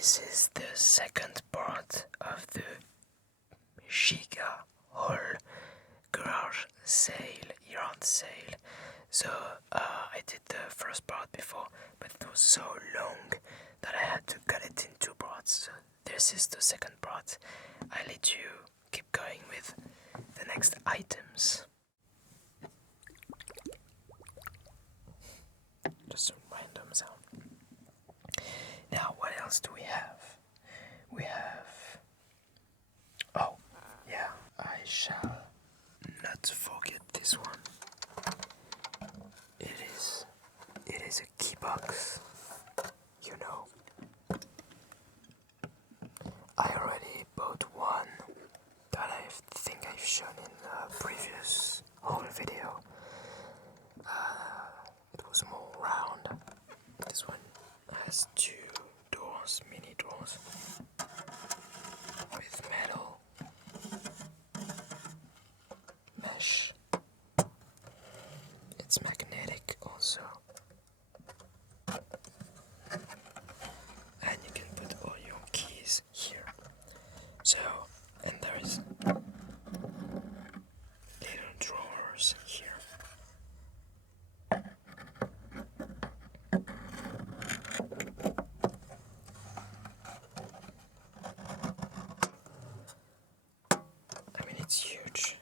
This is the second part of the Giga Hall garage sale, yard sale. So I did the first part before, but it was so long that I had to cut it in two parts. So this is the second part. I let you keep going with the next items. Just a random sound. Now, what else do we have? We have... Oh, yeah, I shall not forget this one. It is a key box, you know. I already bought one that I think I've shown in a previous haul video. It was more round. This one has two doors, mini doors, with metal mesh. It's magnetic also. And you can put all your keys here. So, and there is little drawers here. I mean, it's huge.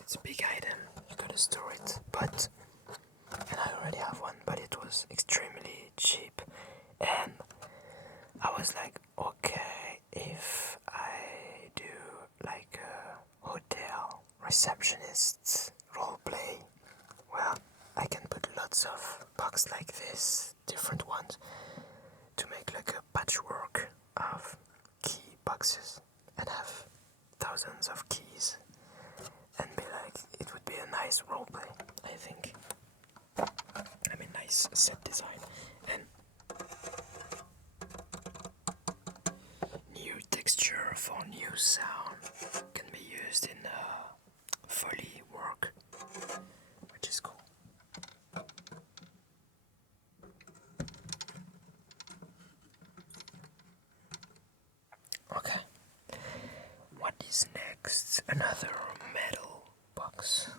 It's a big item. You gotta store it, but and I already have one, but it was extremely cheap, and I was like, okay, if I do like a hotel receptionist roleplay, well, I can put lots of boxes like this, different ones, to make like a patchwork of key boxes and have thousands of keys and be like, it would be a nice roleplay, I think. I mean, nice set design and new texture for new sound can be used in Foley work, which is cool. Okay, what is next? Another metal box.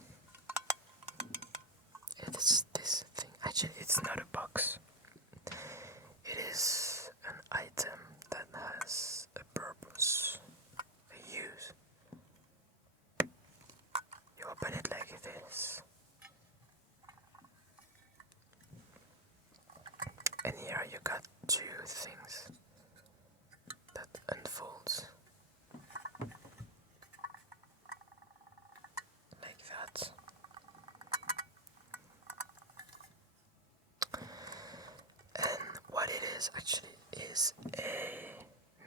It's this thing. Actually, it's not a box. It is an item that has a purpose, a use. You open it like this. And here you got two things that unfolds like that. And what it is actually is a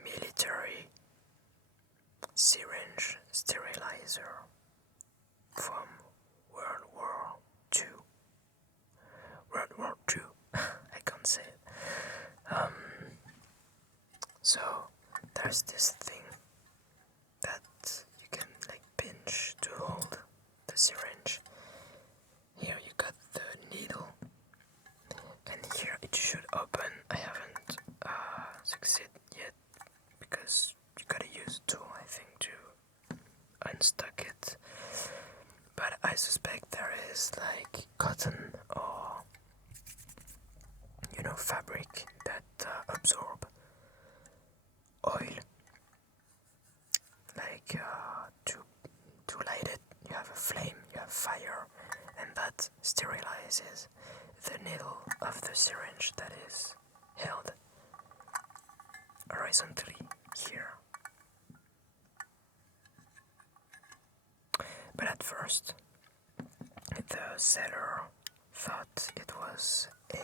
military syringe sterilizer from World War II. World War II. I can't say it. So there's this thing that you can like pinch to hold the syringe. Here you got the needle, and here it should open. I haven't succeeded yet because you gotta use a tool, I think, to unstuck it. But I suspect there is like cotton or fabric that absorb oil. Like to light it, you have a flame, you have fire, and that sterilizes the needle of the syringe that is held horizontally here. But at first, the seller thought it was a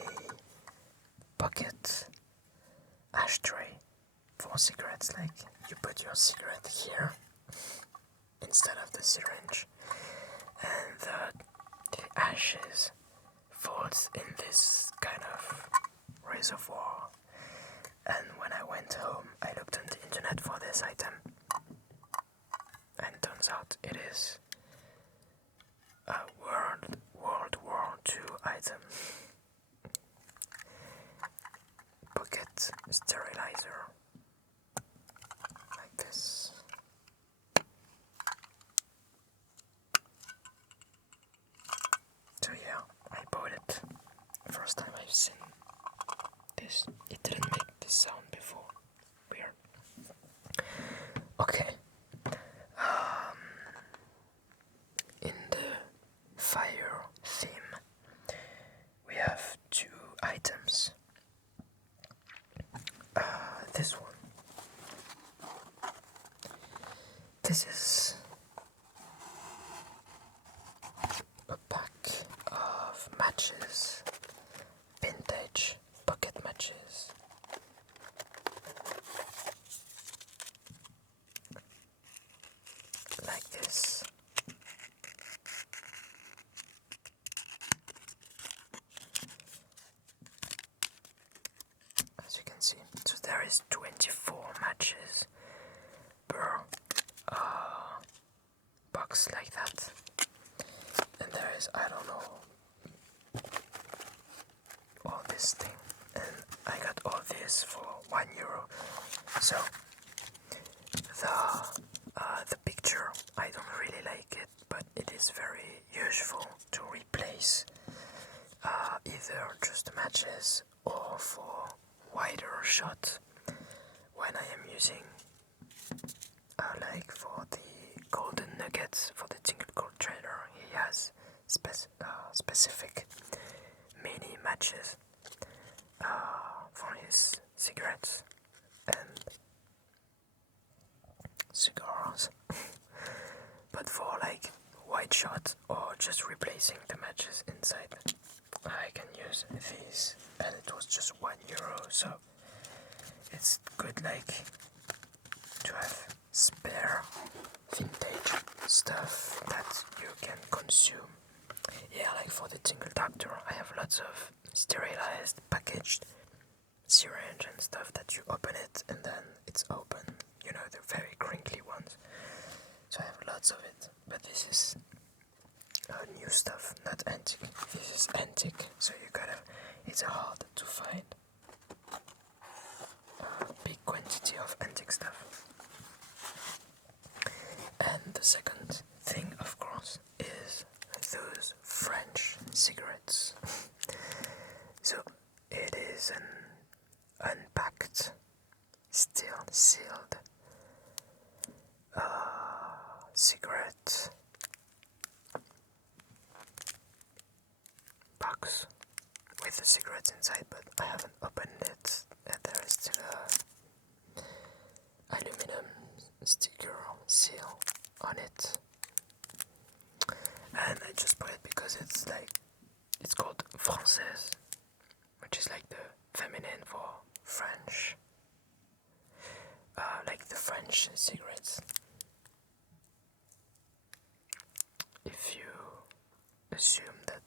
pocket ashtray for cigarettes, like you put your cigarette here instead of the syringe, and the ashes falls in this kind of reservoir. And when I went home, I looked on the internet for this item, and turns out it is a World War II item. Pocket sterilizer like this. So yeah, I bought it. First time I've seen this. It didn't make this sound before. Weird. Okay. In the fire theme, we have two items. This one. This is a pack of matches, vintage pocket matches. Like this. As you can see, so there is 24 matches per box like that. And there is, I don't know, all this thing. And I got all this for €1. So the picture, I don't really like it, but it is very useful to replace either just matches or for wider shot when I am using like for the golden nuggets for the Tingle Gold trailer. He has specific mini matches for his cigarettes and cigars. But for like wide shot or just replacing the matches inside, I can use these, and it was just €1, so it's good like to have spare vintage stuff that you can consume. Yeah, like for the Tingle Doctor, I have lots of sterilized, packaged syringe and stuff that you open it and then it's open. You know, the very crinkly ones. So I have lots of it. But this is new stuff, not antique. This is antique, so you gotta. It's hard to find a big quantity of antique stuff. And the second thing, of course, is those French cigarettes. So it is an unpacked, still sealed cigarette box with the cigarettes inside, but I haven't opened it. There is still a aluminum sticker seal on it, and I just bought it because it's called Française, which is like the feminine for French, like the French cigarettes. If you assume that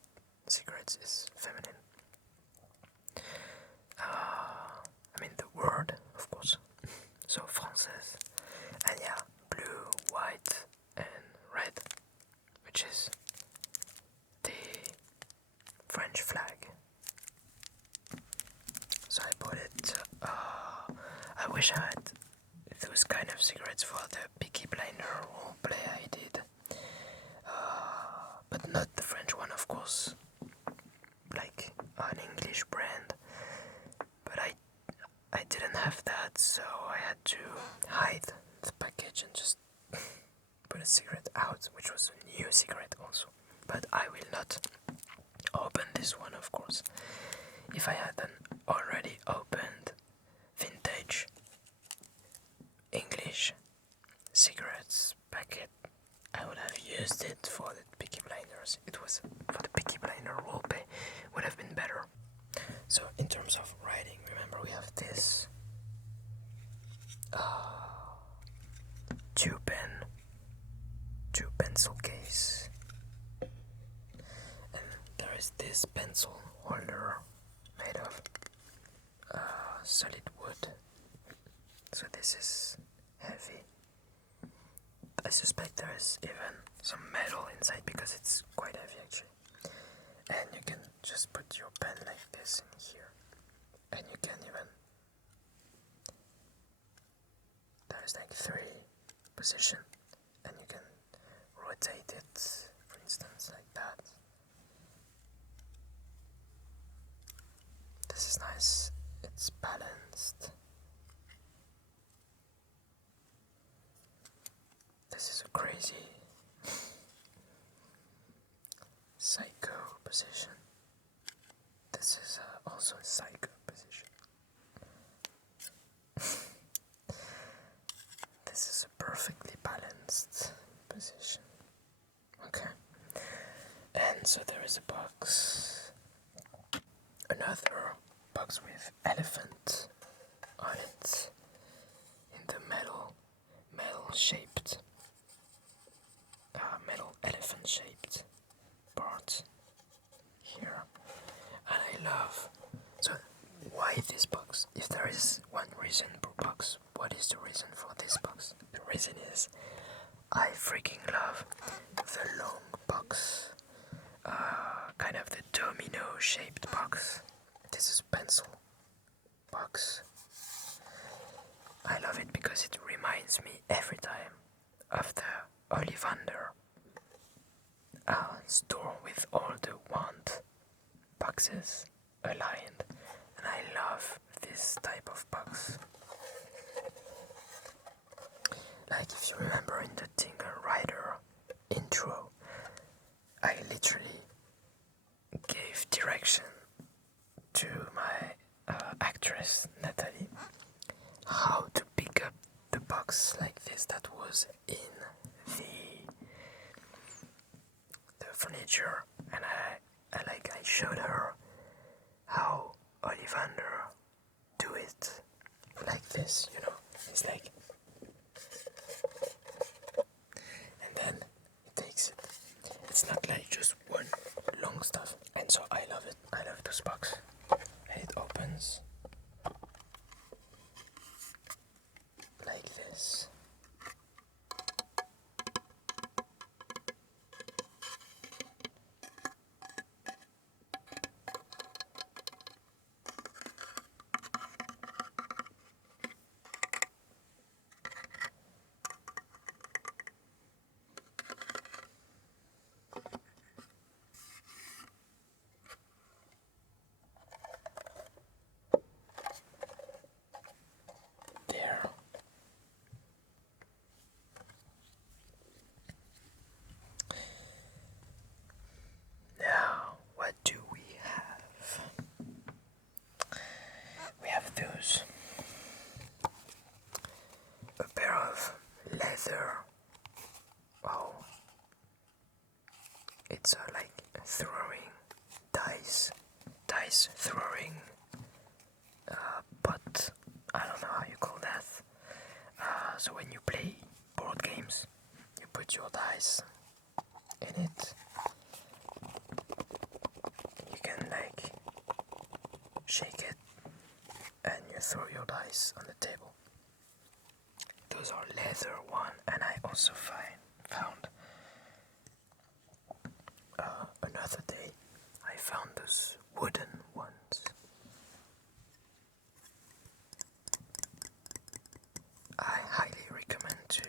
cigarettes is feminine, I mean the word, of course. So Française, and yeah, blue, white, and red, which is the French flag. So I bought it. I wish I had those kind of cigarettes for the Peaky Blinder roleplay I did, but not the French one, of course. Like an English brand, but I didn't have that, so I had to hide the package and just put a cigarette out, which was a new cigarette also. But I will not open this one, of course. If I had an already opened vintage English cigarettes packet, I would have used it for the Peaky Blinders. It was for the Peaky Blinder roleplay, would have been better. So in terms of writing, remember we have this two pencil case, and there is this pencil holder made of solid wood. So this is heavy. I suspect there is even some metal inside because it's quite heavy actually. And you can just put your pen like this in here, and you can even position, and you can rotate it, for instance, like that. This is nice, it's balanced. This is a crazy psycho position. This is also a psycho position. This is a perfectly balanced position. Okay. And so there is a box. Another box with elephant on it in the metal shaped, metal elephant shaped part here. And I love, so why this box? If there is one reason per box, what is the reason for this box? The reason is I freaking love the long box, kind of the domino shaped box. This is pencil box. I love it because it reminds me every time of the Ollivander store with all the wand boxes aligned, and I love this type of box. Like if you remember in the Tingle Rider intro, I literally gave direction to my actress Natalie how to pick up the box like this that was in the furniture, and I showed her how Ollivander do it like this, you know. It's like, and then it takes it. It's not like just one long stuff, and so I love it. I love this box. And it opens like this. There. Now, what do we have? We have those. A pair of leather. Oh, it's like throwing dice throwing but I don't know how you call that. So when you play board games, you put your dice in it. You can like shake it and you throw your dice on the table. Those are leather one, and I also found another day I found those wooden ones. I highly recommend to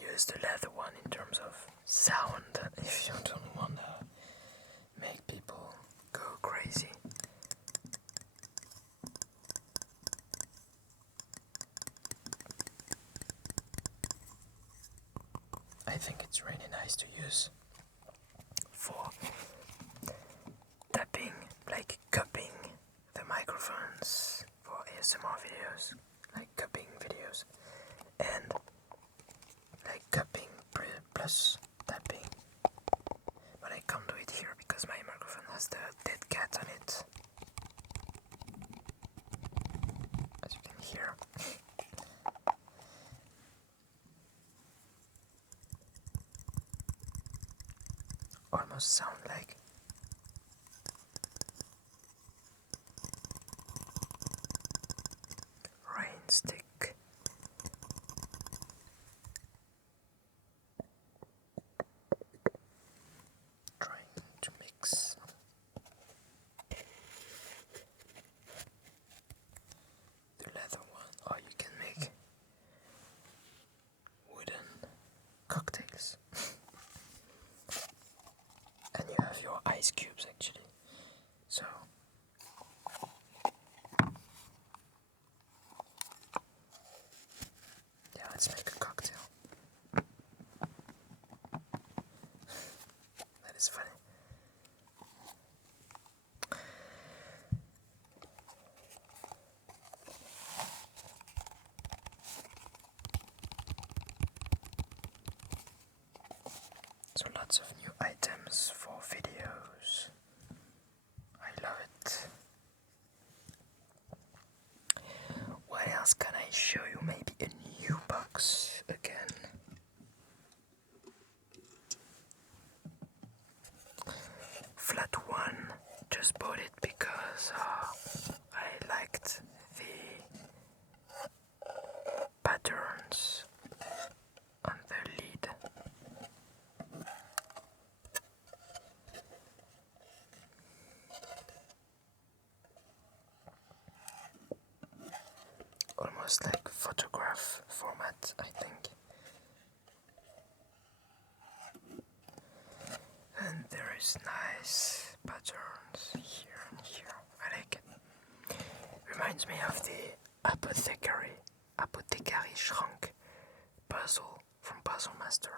use the leather one in terms of sound if you don't want to make people go crazy. I think it's really nice to use for tapping, like cupping the microphones for ASMR videos, like cupping videos, and like cupping plus tapping. But I can't do it here because my microphone has the dead cat on it, as you can hear. Almost sound like rain stick. Trying to mix the leather one, or you can Let's make a cocktail. That is funny. So lots of new items for videos. I love it. What else can I show you? Maybe a new box again. Flat one. Just bought it because I liked the patterns on the lid. Almost like photograph format, I think. And there is nice patterns here and here. I like it. Reminds me of the apothecary shrunk puzzle from Puzzle Master.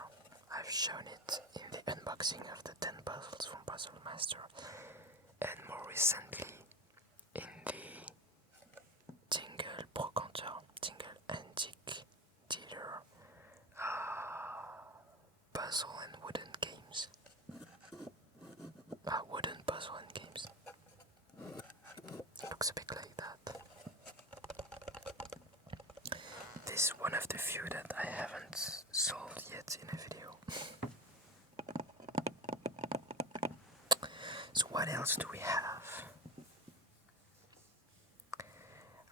I've shown it in the unboxing of the 10 puzzles from Puzzle Master, and more recently in the Tingle Antique Dealer puzzle and wooden games. Wooden puzzle and games. Looks a bit like that. This is one of the few that I haven't sold yet in a video. So what else do we have?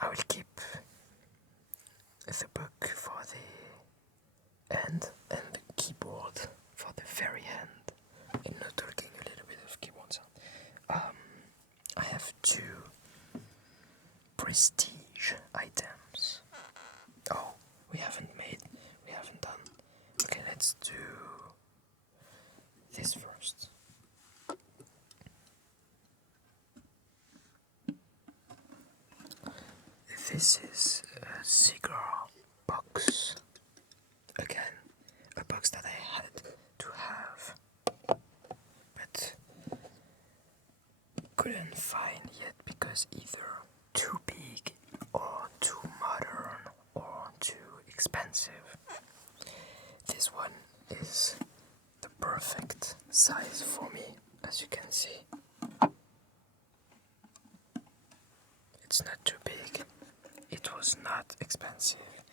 I will keep the book for the end and the keyboard for the very end. And not talking a little bit of keyboard sound. I have two prestige items. Oh, we haven't done. Okay, let's do this first. This is a cigar box. Again, a box that I had to have, but couldn't find yet because either too big or too modern or too expensive. This one is the perfect size for me, as you can see. It's not too big, it was not expensive,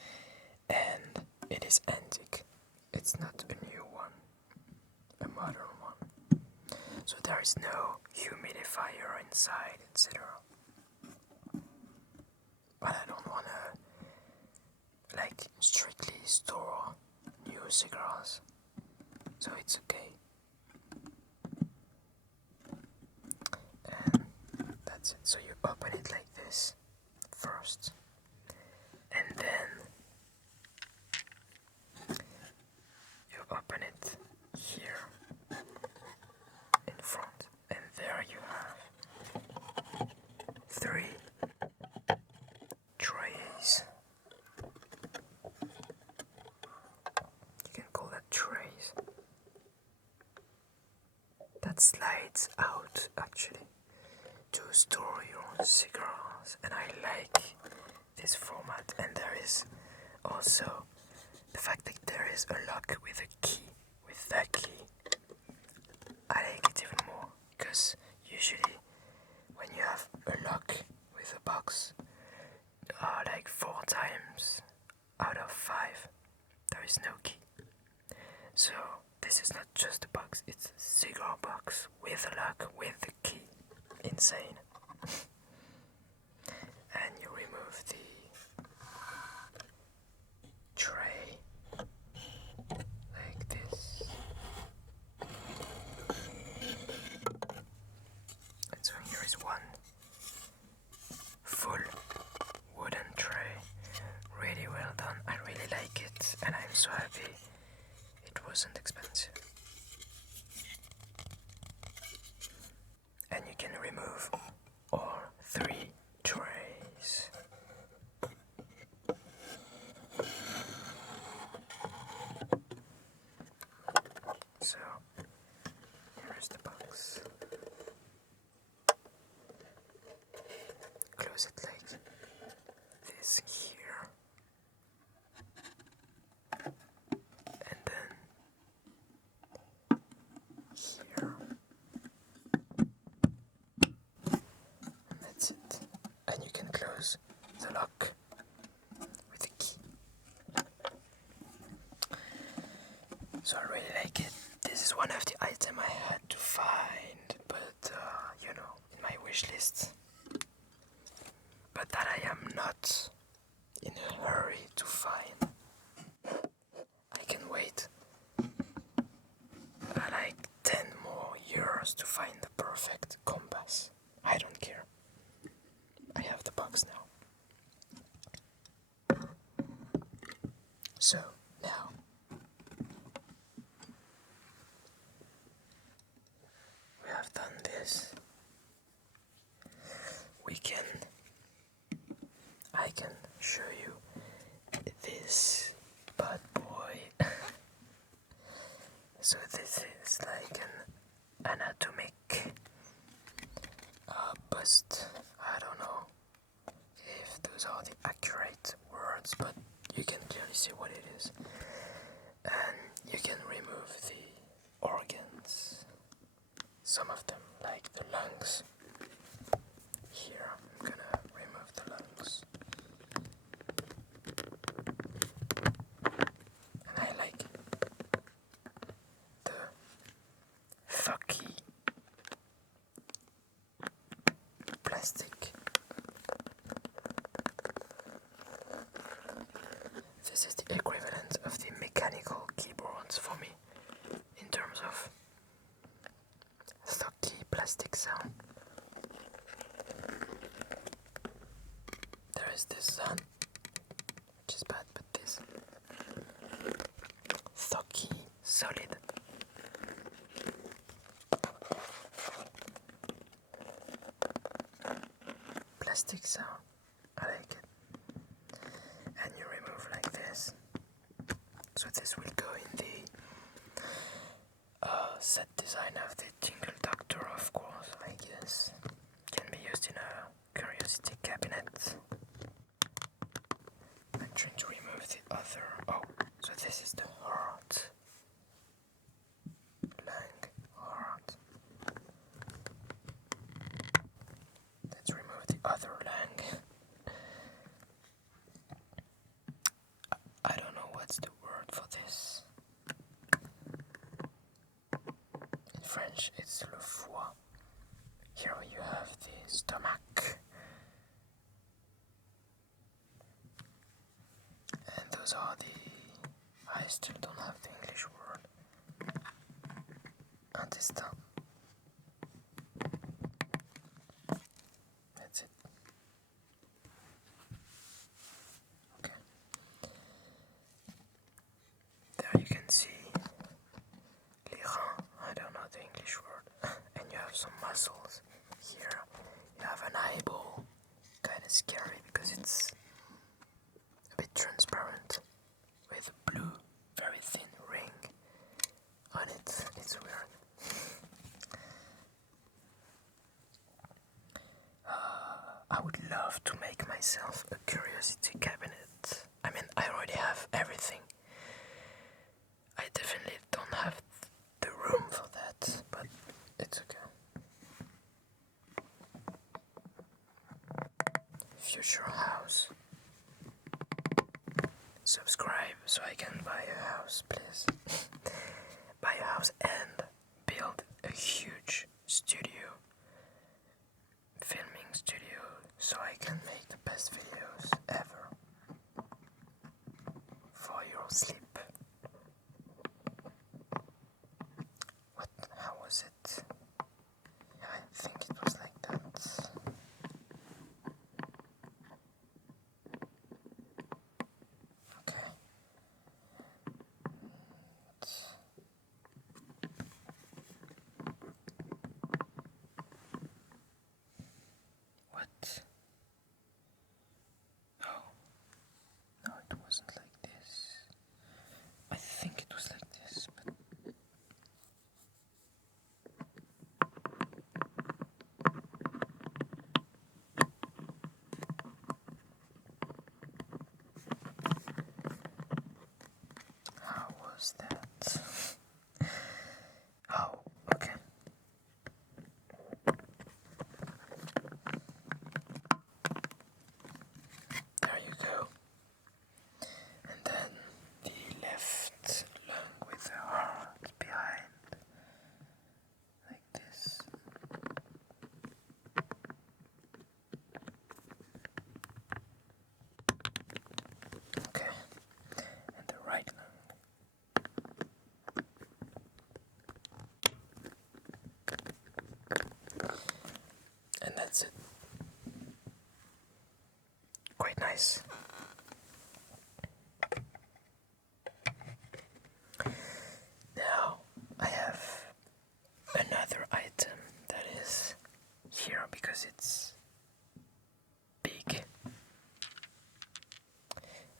and it is antique. It's not a new one, a modern one. So there is no humidifier inside, etc. But I don't wanna strictly store new cigars, so it's okay. And that's it. So you open it like this first, and then you open it here in front, and there you have 3 trays. You can call that trays. That slides out actually to store your cigars, and I like this format. And there is also the fact that there is a lock with a key, with that key. I like it even more, because usually when you have a lock with a box, like 4 times out of 5 there is no key. So this is not just a box, it's a cigar box with a lock with the key. Insane. And you remove the tray like this. And so here is one full wooden tray. Really well done. I really like it, and I'm so happy it wasn't expensive. And you can remove That's it. And you can close the lock with a key. So I really like it. This is one of the items I had to find, but you know, in my wish list. But that I am not in a hurry to find. I can wait like 10 more years to find the perfect compass. I don't care. I have the box now. So, now we have done this. I can show you this bad boy. So this is like an anatomic bust. I don't know if those are the accurate words, but you can clearly see what it is. And you can remove the organs, some of them, like the lungs. Here, I'm gonna remove the lungs. And I like the Thocky plastic. This is the equivalent of the mechanical keyboards for me in terms of Thocky plastic sound. There is this sound, which is bad, but this Thocky solid. Plastic sound, I like it. And you remove like this. So this will go in the set design of the Tingle Doctor, of course, I guess. Can be used in a curiosity cabinet. I'm trying to remove the other. Oh, so this is the heart. Lung, heart. Let's remove the other lung. I don't know what's the word for this. In French, it's le foie. Here you have the stomach. And those are the... I still don't have the English word. Intestin. That's it. Okay. There you can see les reins. I don't know the English word. And you have some muscles. Here you have an eyeball. Kind of scary because it's a bit transparent with a blue, very thin ring on it. It's weird. I would love to make myself a curiosity cabinet. I mean, I already have everything. I definitely don't have the room for that, but it's okay. Future house. Subscribe so I can buy a house, please. Buy a house and build a huge studio, filming studio, so I can make the best videos ever for your sleep. What? How was it? Yeah, I think it was like that. Okay. What? Oh. No, it wasn't like this. I think it was like this, but... How was that? Oh, okay. quite nice. Now I have another item that is here because it's big.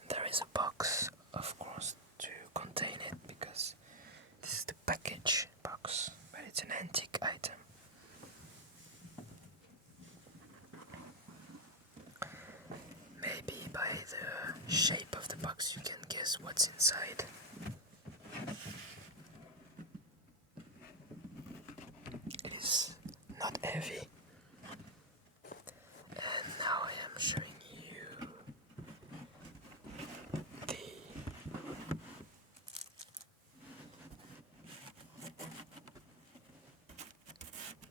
There is a box, of course, to contain it because this is the package box, but it's an antique item. Maybe by the shape of the box you can guess what's inside. It is not heavy. And now I am showing you the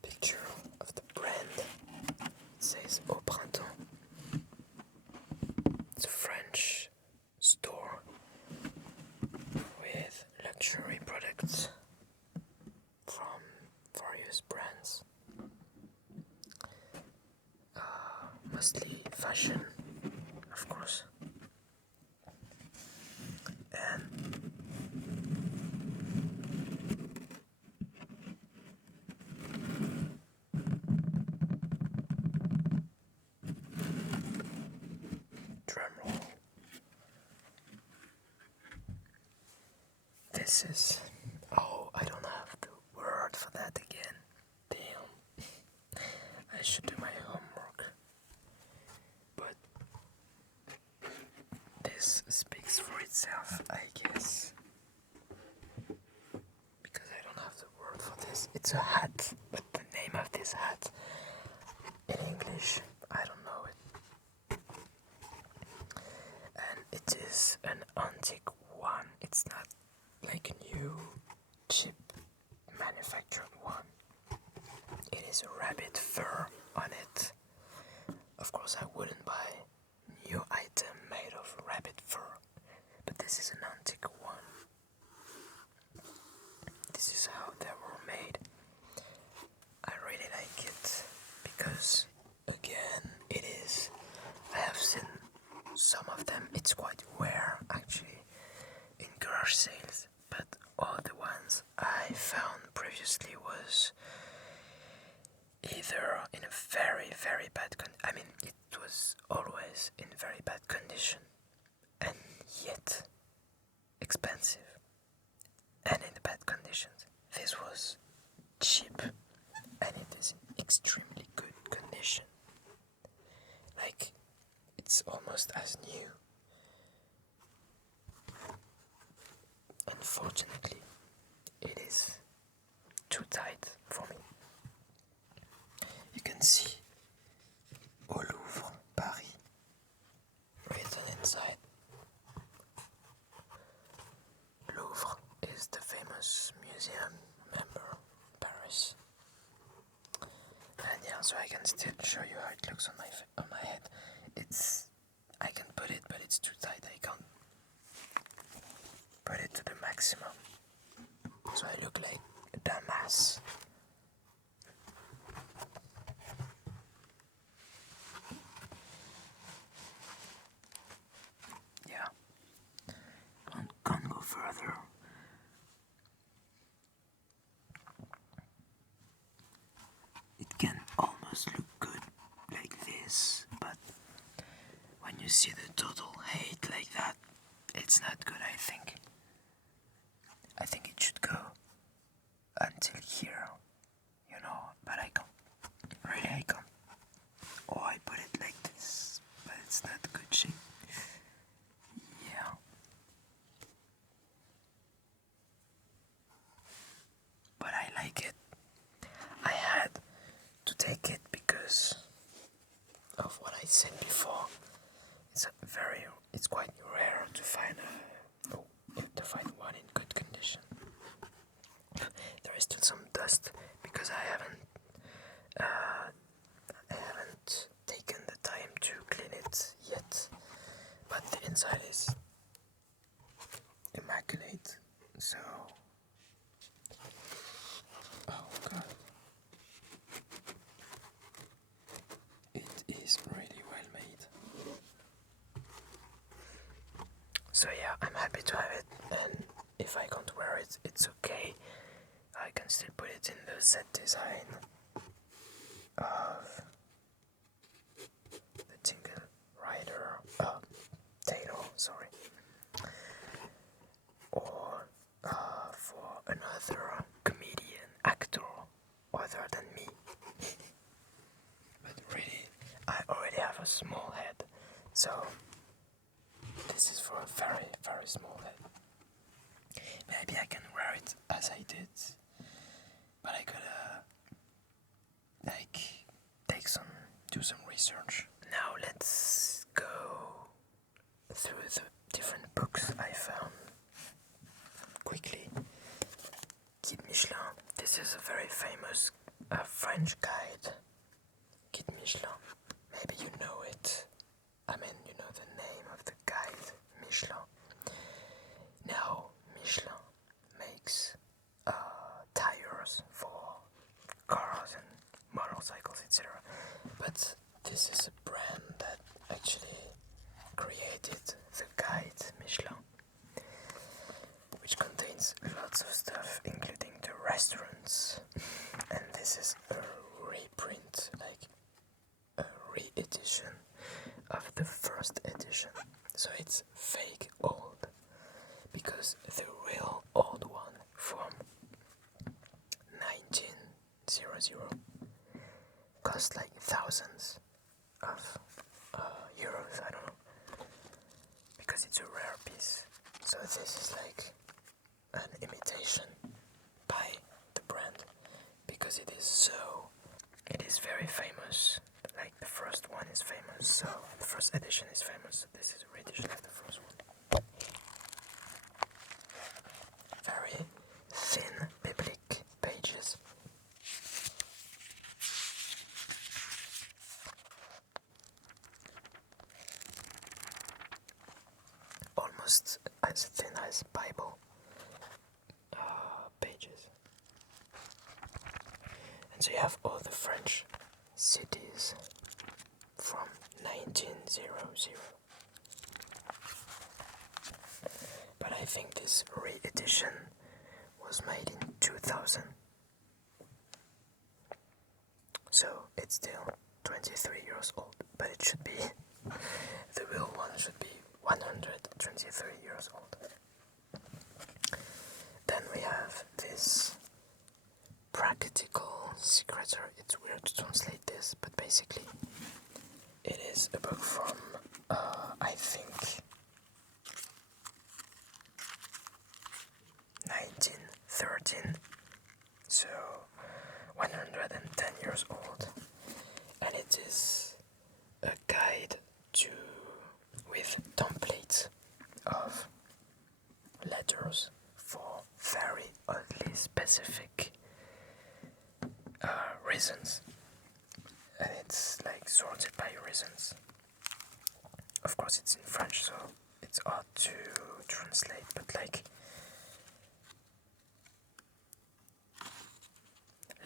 picture of the brand. It says Au Printemps. It's a French store with luxury products from various brands. Mostly fashion, of course. And drumroll. This is. Oh, I don't have the word for that again. Damn. I should do my homework. But this speaks for itself, I guess. Because I don't have the word for this. It's a hat, but the name of this hat in English, I don't know it. And it is an antique one. It's not like a new, cheap, manufactured one. It is a rabbit fur on it. Of course, I wouldn't buy a new item made of rabbit fur, but this is an antique one. This is how they were made. I really like it because, again, it is. I have seen some of them. It's quite rare, actually, in garage sales. But all the ones I found previously was either in a very, very bad it was always in very bad condition, and yet expensive, and in bad conditions. This was cheap, and it is in extremely good condition. Like, it's almost as new. Unfortunately, it is too tight for me. You can see Au Louvre, Paris, written inside. Louvre is the famous museum, remember, Paris. And yeah, so I can still show you how it looks on my head. I can put it, but it's too tight. I can't put it to the maximum. So I look like a dumbass. Yeah. Can't go further. It can almost look good like this, but when you see the total height like that, it's not good, I think. I think it should go until here, but I can't. Really, I can't. Or I put it like this, but it's not good shape. Yeah. But I like it. I had to take it because of what I said before. It's quite rare to find one in good condition. There is still some dust because I haven't taken the time to clean it yet. But the inside is immaculate. So, oh god, it is really well made. So yeah, I'm happy to have it, and if I can't wear it, it's okay. I can still put it in the set design of the Tingle Rider, Taylor, sorry, or for another comedian, actor, other than me. But really, I already have a small head, so this is for a very, very small head. Maybe I can wear it as I did, but I gotta do some research. Now let's go through the different books I found quickly. Guide Michelin. This is a very famous French guide. Guide Michelin. Maybe you know it. I mean, you know the name of the guide, Michelin. Now, Michelin makes tires for cars and motorcycles, etc. But this is a brand that actually created the guide Michelin, which contains lots of stuff, including the restaurants. And this is a reprint, like a re-edition of the first edition. So it's fake old, because the real old one from 1900 cost like thousands of euros, I don't know, because it's a rare piece. So this is like an imitation by the brand, because it is very famous. Like the first one is famous, so the first edition is famous, so this is a re-edition of the first one. Very thin biblic pages. Almost as thin as Bible pages. And so you have all the French cities from 1900. But I think this re-edition was made in 2000. So it's still 23 years old, but it should be, the real one should be 123 years old. Then we have this practical secretary. It's weird to translate this, but basically it is a book from, I think, 1913, so 110 years old, and it is a guide with templates of letters for very oddly specific reasons, and it's like sorted by reasons. Of course it's in French, so it's hard to translate, but like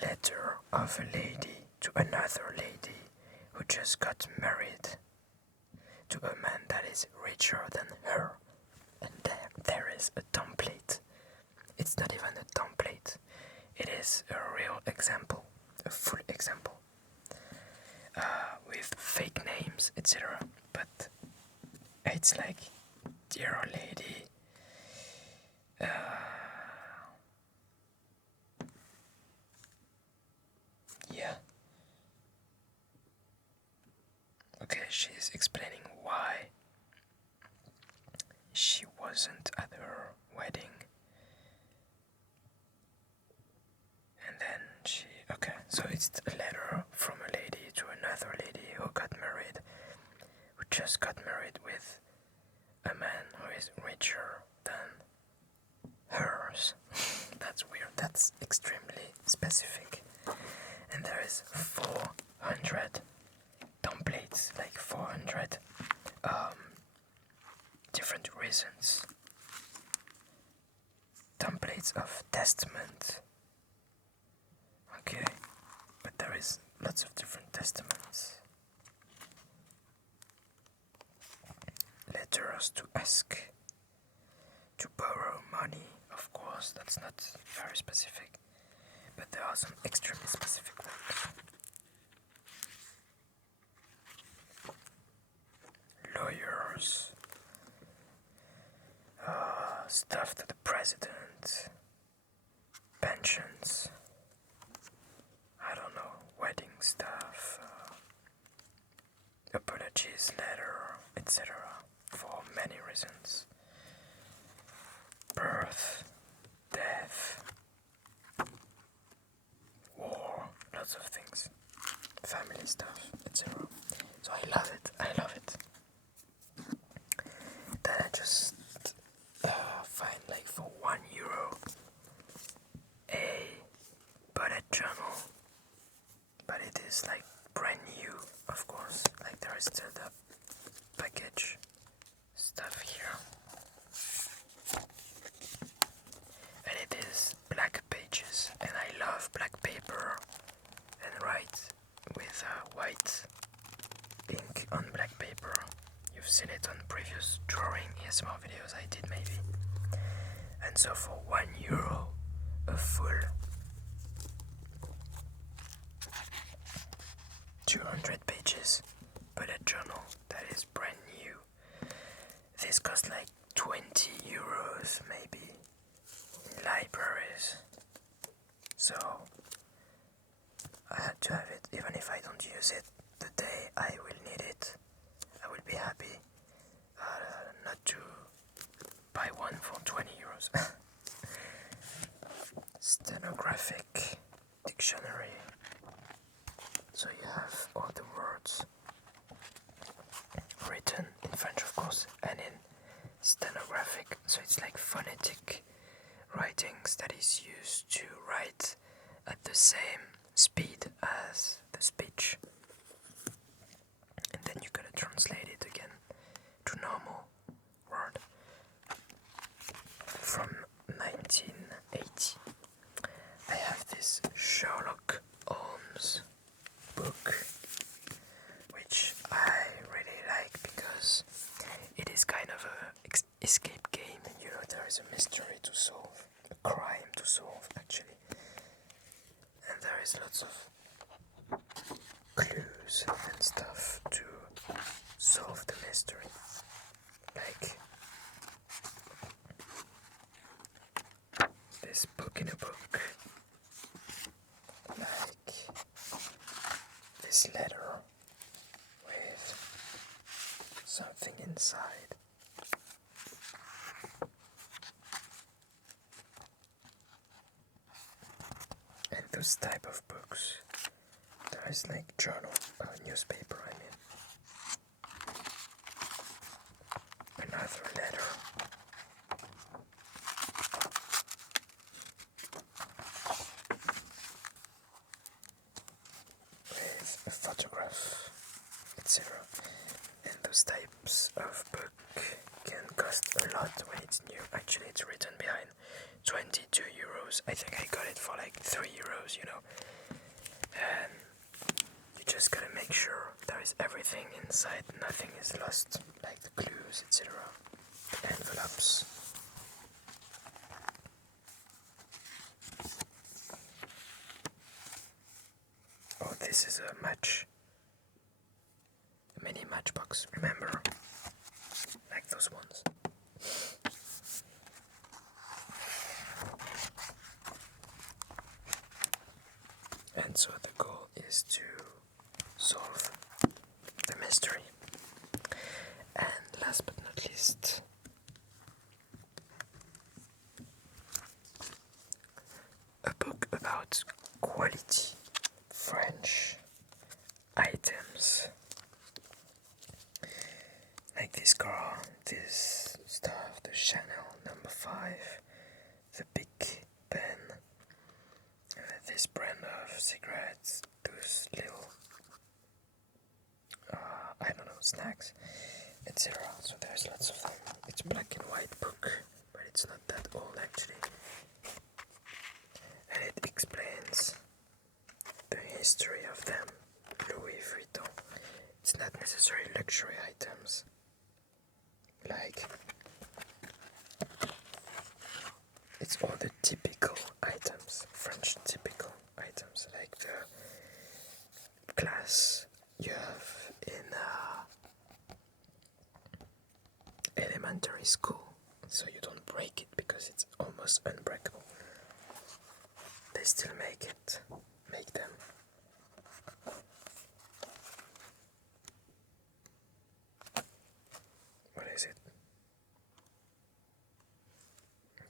letter of a lady to another lady who just got married to a man that is richer than her, and there is a template. It's not even a template, it is a real example, a full example, with fake names, etc. But it's like, dear lady, yeah. Okay, she's explaining why she wasn't at her wedding. And then okay, so it's a letter from a lady to another lady who got married, who just got married with a man who is richer than hers. That's weird, that's extremely specific. And there is 400 templates, like 400 different reasons. Templates of testament. Okay, but there is lots of different testaments. Letters to ask to borrow money. Of course, that's not very specific, but there are some extremely specific ones. Lawyers, stuff to the president, pensions, I don't know, wedding stuff, apologies letter, etc. for many reasons. Birth, death, war, lots of things, family stuff, etc. So I love it, Then I just find like for €1 a bullet journal, but it is like brand new, of course, like there is still the package stuff here. And it is black pages, and I love black paper and write with white ink on black paper. You've seen it on previous drawing ASMR videos I did maybe. And so for €1, a full 200 pages bullet journal that is brand new. This cost like €20 maybe in libraries. So I had to have it, even if I don't use it the day I will need it. I will be happy not to buy one for €20. Stenographic dictionary. So you have all the words written in French, of course, and in stenographic. So it's like phonetic writings that is used to write at the same speed as the speech. And then you gotta translate it again to normal word. From 1980. I have this Sherlock Holmes book, which I really like because it is kind of a escape game. You know, there is a mystery to solve, a crime to solve actually, and there is lots of clues and stuff to solve the mystery, like this book in a book, like this letter with something inside. And those type of books, there is like journal, newspaper I mean. Another letter. With a photograph, etc. And those types of book can cost a lot when it's new. Actually, it's written behind €22. I think I got it for like €3, you know. And you just gotta make sure there is everything inside, nothing is lost, like the clues, etc. The envelopes. Oh, this is a mini matchbox, remember? Like those ones. And so the goal is to solve the mystery. And last but not least, a book about quality French items. Like this car, this stuff, the Chanel number 5, the big pen, this brand of cigarettes, those little, I don't know, snacks, etc. So there's lots of them. It's black and white book, but it's not that old actually. And it explains the history of them. Louis Vuitton. It's not necessarily luxury items. Like it's all the typical items, French typical items, like the glass you have in elementary school, so you don't break it because it's almost unbreakable. They still make them. What is it?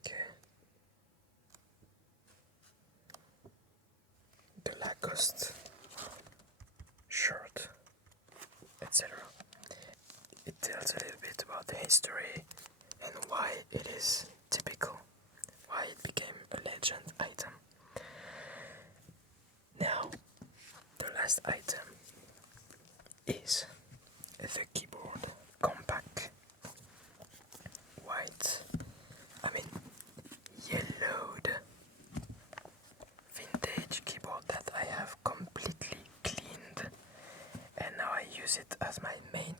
Okay. The Lacoste shirt, etc. It tells a little bit about the history and why it is typical, why it became a legend item. Now, the last item is the keyboard, compact, white, yellowed vintage keyboard that I have completely cleaned, and now I use it as my main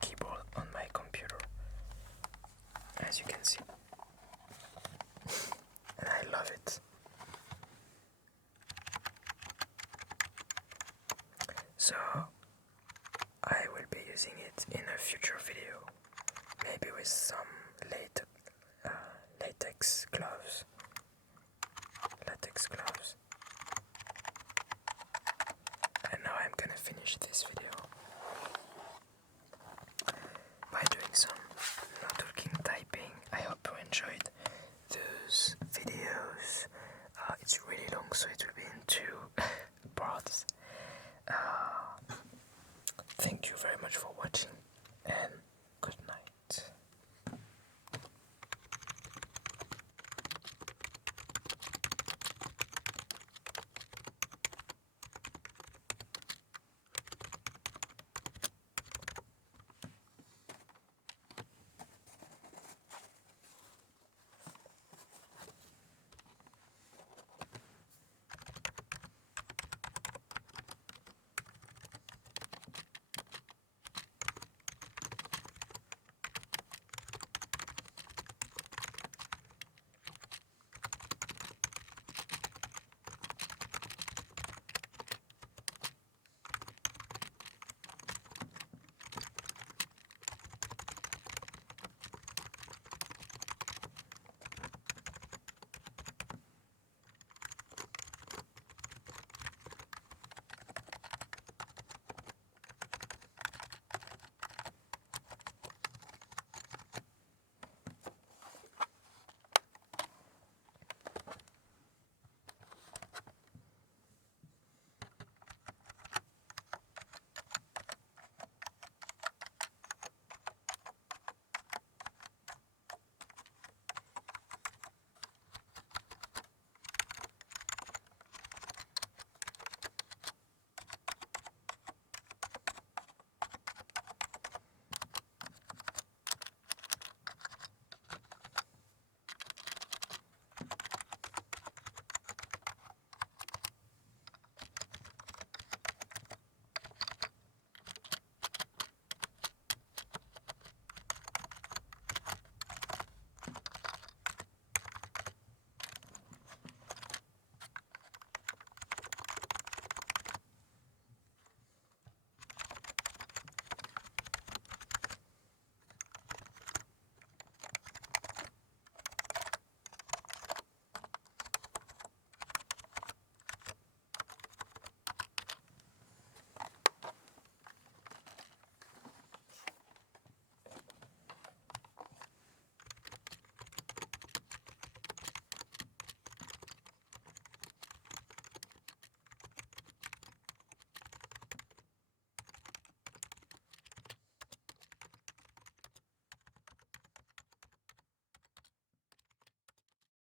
keyboard on my computer, as you can see, and I love it. So I will be using it in a future video, maybe with some latex gloves. And now I'm gonna finish this video by doing some no talking typing. I hope you enjoyed those videos. It's really long, so it will be in 2 parts. Thank you very much for watching.